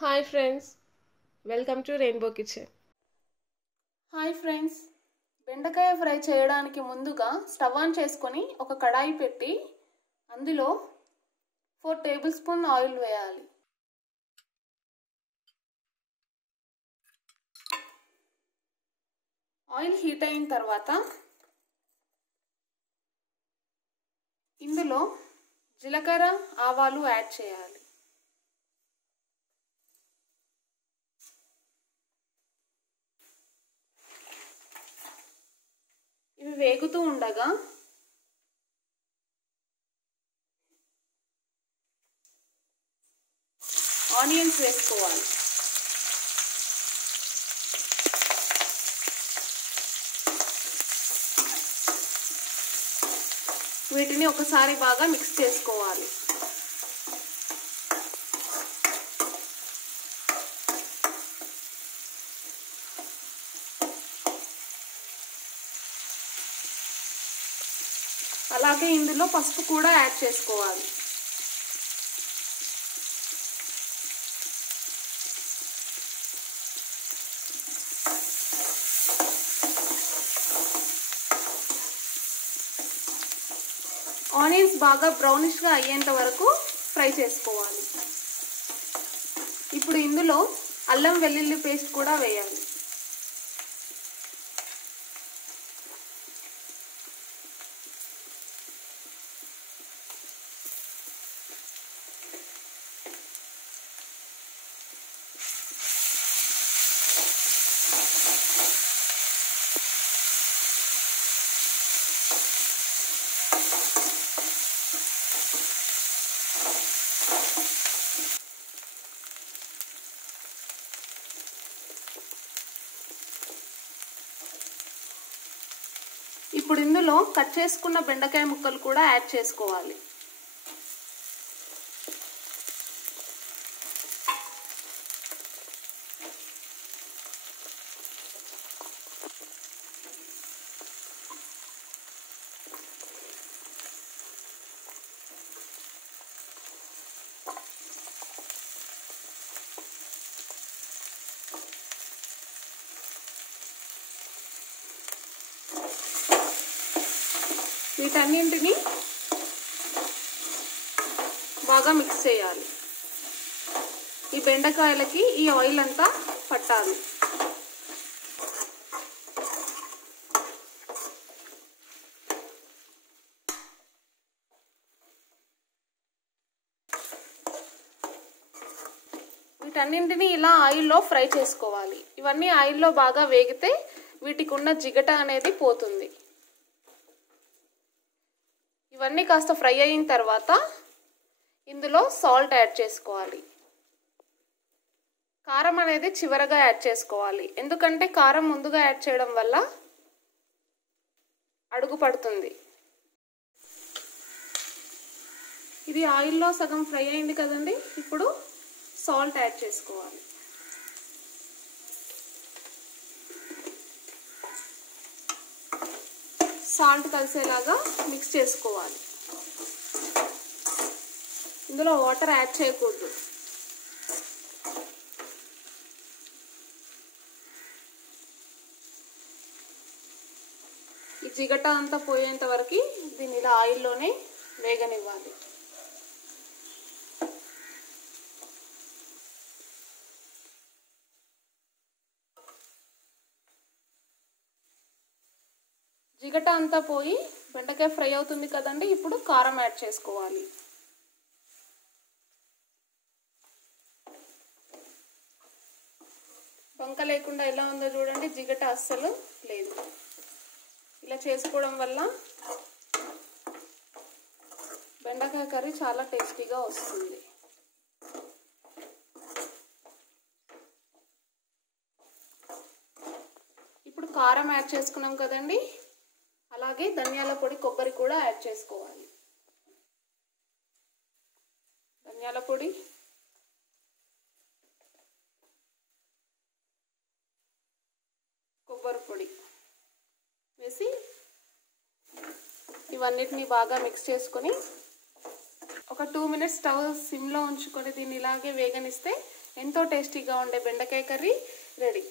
Hi friends, welcome to rainbow kitchen. Hi friends, బెండకాయ fry చేయడానికి ముందుగా స్టవ్ ఆన్ చేసుకొని ఒక కడాయి పెట్టి అందులో 4 టేబుల్ స్పూన్ ఆయిల్ వేయాలి. ఆయిల్ హీట్ అయిన తర్వాత ఇందులో జీలకర్ర ఆవాలు యాడ్ చేయాలి. ఇవి వేగుతూ ఉండగా ఆనియన్స్ వేసుకోవాలి. వీటిని ఒకసారి బాగా మిక్స్ చేసుకోవాలి. అలాగే ఇందులో పసుపు కూడా యాడ్ చేసుకోవాలి. ఆనియన్స్ బాగా బ్రౌనిష్గా అయ్యేంత వరకు ఫ్రై చేసుకోవాలి. ఇప్పుడు ఇందులో అల్లం వెల్లుల్లి పేస్ట్ కూడా వేయాలి. ఇప్పుడు ఇందులో కట్ చేసుకున్న బెండకాయ ముక్కలు కూడా యాడ్ చేసుకోవాలి. వీటన్నింటినీ బాగా మిక్స్ చేయాలి. ఈ బెండకాయలకి ఈ ఆయిల్ అంతా పట్టాలి. వీటన్నింటినీ ఇలా ఆయిల్లో ఫ్రై చేసుకోవాలి. ఇవన్నీ ఆయిల్లో బాగా వేగితే వీటికి ఉన్న జిగట అనేది పోతుంది. ఇవన్నీ కాస్త ఫ్రై అయిన తర్వాత ఇందులో సాల్ట్ యాడ్ చేసుకోవాలి. కారం అనేది చివరగా యాడ్ చేసుకోవాలి, ఎందుకంటే కారం ముందుగా యాడ్ చేయడం వల్ల అడుగు పడుతుంది. ఇది ఆయిల్లో సగం ఫ్రై అయింది కదండి. ఇప్పుడు సాల్ట్ యాడ్ చేసుకోవాలి. సాల్ట్ కలిసేలాగా మిక్స్ చేసుకోవాలి. ఇందులో వాటర్ యాడ్ చేయకూడదు. ఈ జిగట అంతా పోయేంత వరకు దీన్ని ఇలా ఆయిల్లోనే వేగనివ్వాలి. జిగట అంతా పోయి బెండకాయ ఫ్రై అవుతుంది కదండి. ఇప్పుడు కారం యాడ్ చేసుకోవాలి. బంక లేకుండా ఎలా ఉందో చూడండి. జిగట అస్సలు లేదు. ఇలా చేసుకోవడం వల్ల బెండకాయ కర్రీ చాలా టేస్టీగా వస్తుంది. ఇప్పుడు కారం యాడ్ చేసుకున్నాం కదండి. అలాగే ధనియాల పొడి, కొబ్బరి కూడా యాడ్ చేసుకోవాలి. ధనియాల పొడి, కొబ్బరి పొడి వేసి ఇవన్నిటిని బాగా మిక్స్ చేసుకొని ఒక 2 మినిట్స్ స్టవ్ సిమ్లో ఉంచుకొని దీన్ని ఇలాగే వేగనిస్తే ఎంతో టేస్టీగా ఉండే బెండకాయ కర్రీ రెడీ.